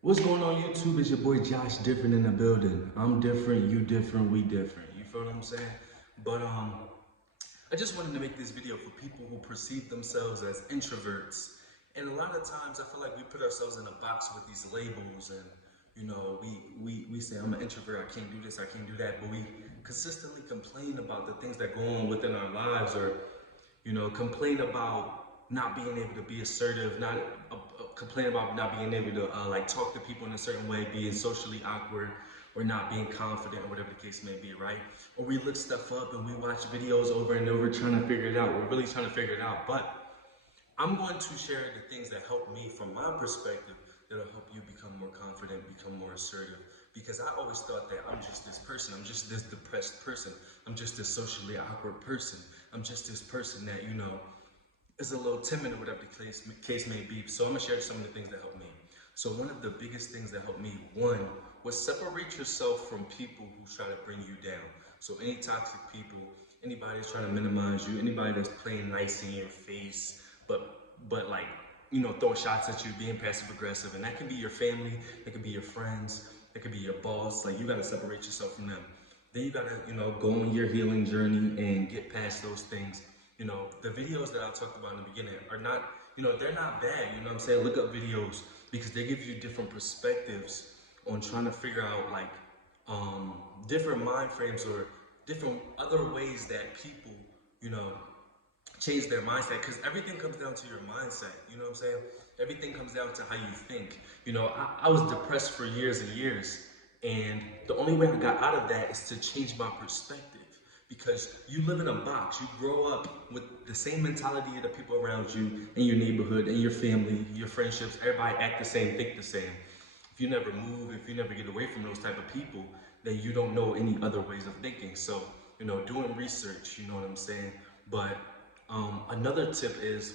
What's going on YouTube? It's your boy Joshdifferent in the building. I'm different, you different, we different. You feel what I'm saying? But I just wanted to make this video for people who perceive themselves as introverts. And a lot of times I feel like we put ourselves in a box with these labels and we say I'm an introvert, I can't do this, I can't do that, but we consistently complain about the things that go on within our lives, or complain about not being able to be assertive, not complain about not being able to like talk to people in a certain way, being socially awkward, or not being confident, or whatever the case may be, right? Or we look stuff up and we watch videos over and over trying to figure it out. We're really trying to figure it out, but I'm going to share the things that help me from my perspective that'll help you become more confident, become more assertive. Because I always thought that I'm just this person, I'm just this depressed person, I'm just this socially awkward person, I'm just this person that, is a little timid, or whatever the case may be. So I'm gonna share some of the things that helped me. So one of the biggest things that helped me, one, was separate yourself from people who try to bring you down. So any toxic people, anybody that's trying to minimize you, anybody that's playing nice in your face, but like, throwing shots at you, being passive aggressive. And that can be your family, that could be your friends, that could be your boss. Like, you gotta separate yourself from them. Then you gotta, go on your healing journey and get past those things. The videos that I talked about in the beginning are not, they're not bad. You know what I'm saying? Look up videos because they give you different perspectives on trying to figure out like different mind frames, or different other ways that people, you know, change their mindset, because everything comes down to your mindset. You know what I'm saying? Everything comes down to how you think. I was depressed for years and years, and the only way I got out of that is to change my perspective. Because you live in a box, you grow up with the same mentality of the people around you, in your neighborhood, in your family, your friendships. Everybody act the same, think the same. If you never move, if you never get away from those type of people, then you don't know any other ways of thinking. So, doing research, you know what I'm saying? But another tip is,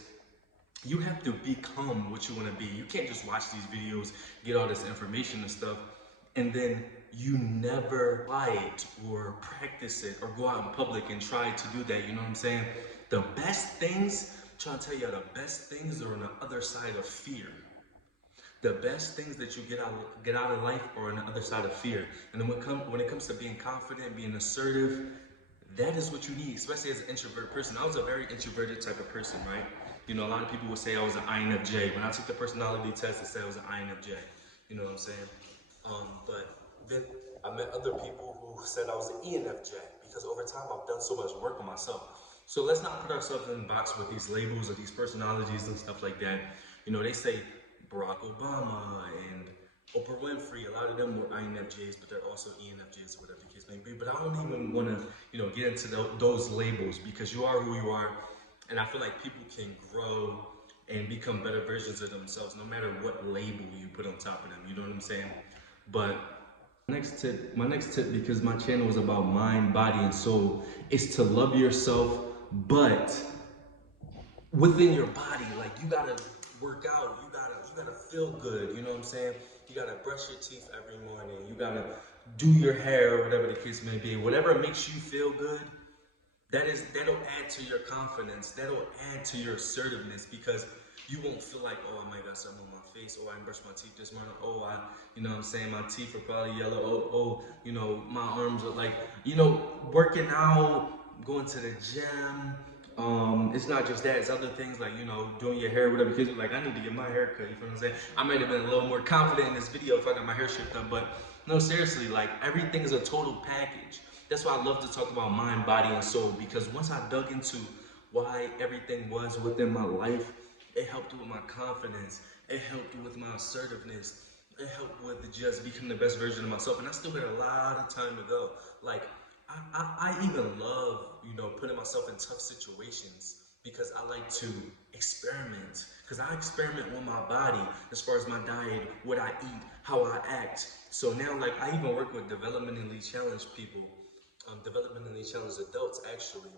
you have to become what you want to be. You can't just watch these videos, get all this information and stuff, and then you never apply it or practice it or go out in public and try to do that. You know what I'm saying? The best things, I'm trying to tell you, the best things are on the other side of fear. The best things that you get out of life are on the other side of fear. And then when it comes to being confident, being assertive, that is what you need, especially as an introvert person. I was a very introverted type of person, right? A lot of people would say I was an INFJ. When I took the personality test, it said I was an INFJ. You know what I'm saying? But then I met other people who said I was an ENFJ, because over time I've done so much work on myself. So let's not put ourselves in a box with these labels or these personalities and stuff like that. They say Barack Obama and Oprah Winfrey, a lot of them were INFJs, but they're also ENFJs, whatever the case may be. But I don't even want to, get into those labels, because you are who you are. And I feel like people can grow and become better versions of themselves no matter what label you put on top of them. You know what I'm saying? But my next tip, because my channel is about mind, body, and soul, is to love yourself, but within your body. Like, you gotta work out, you gotta feel good. You know what I'm saying? You gotta brush your teeth every morning, you gotta do your hair, or whatever the case may be. Whatever makes you feel good, that'll add to your confidence, that'll add to your assertiveness, because you won't feel like, oh, I might got something on my face, oh, I didn't brush my teeth this morning, oh, you know what I'm saying, my teeth are probably yellow, my arms are like, working out, going to the gym. It's not just that, it's other things like, doing your hair, whatever, because like, I need to get my hair cut, you feel what I'm saying? I might have been a little more confident in this video if I got my hair shaped up, but no, seriously, like, everything is a total package. That's why I love to talk about mind, body, and soul, because once I dug into why everything was within my life, it helped with my confidence, it helped with my assertiveness, it helped with just becoming the best version of myself. And I still got a lot of time to go. Like, I even love, putting myself in tough situations, because I like to experiment. Because I experiment with my body as far as my diet, what I eat, how I act. So now, like, I even work with developmentally challenged people, developmentally challenged adults, actually.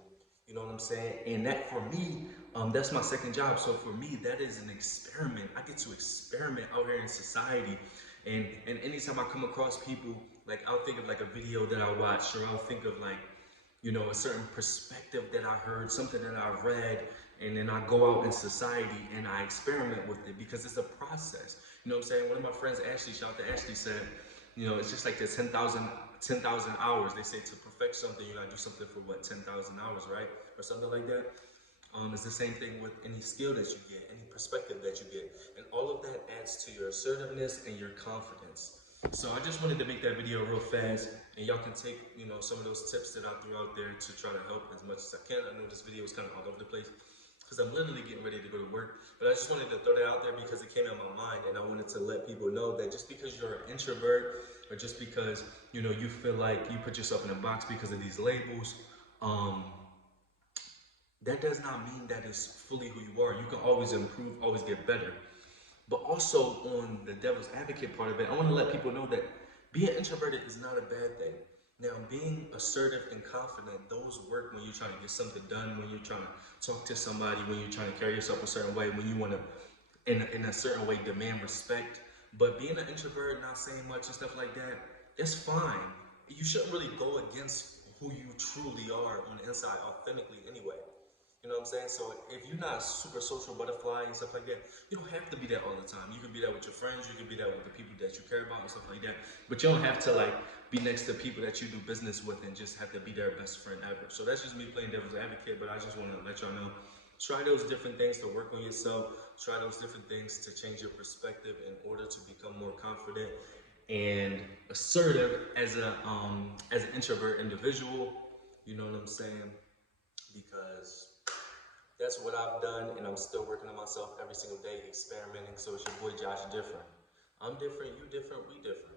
You know what I'm saying? And that, for me, that's my second job. So for me, that is an experiment. I get to experiment out here in society. And anytime I come across people, like, I'll think of like a video that I watched, or I'll think of like, a certain perspective that I heard, something that I read, and then I go out in society and I experiment with it, because it's a process. You know what I'm saying? One of my friends, Ashley, shout out to Ashley, said, you know, it's just like the 10,000 hours. They say to perfect something, you gotta do something for what, 10,000 hours, right? Or something like that. It's the same thing with any skill that you get, any perspective that you get. And all of that adds to your assertiveness and your confidence. So I just wanted to make that video real fast, and y'all can take, you know, some of those tips that I threw out there to try to help as much as I can. I know this video is kind of all over the place because I'm literally getting ready to go to work, but I just wanted to throw that out there because it came out of my mind, and I wanted to let people know that just because you're an introvert, or just because, you know, you feel like you put yourself in a box because of these labels, that does not mean that is fully who you are. You can always improve, always get better. But also on the devil's advocate part of it, I want to let people know that being introverted is not a bad thing. Now, being assertive and confident, those work when you're trying to get something done, when you're trying to talk to somebody, when you're trying to carry yourself a certain way, when you want to, in a certain way, demand respect. But being an introvert, not saying much and stuff like that, it's fine. You shouldn't really go against who you truly are on the inside, authentically anyway. You know what I'm saying? So if you're not a super social butterfly and stuff like that, you don't have to be that all the time. You can be that with your friends, you can be that with the people that you care about and stuff like that. But you don't have to like be next to people that you do business with and just have to be their best friend ever. So that's just me playing devil's advocate, but I just want to let y'all know, try those different things to work on yourself. Try those different things to change your perspective in order to become more confident and assertive as an introvert individual. You know what I'm saying? Because that's what I've done, and I'm still working on myself every single day, experimenting. So it's your boy Josh Different. I'm different, you different, we different.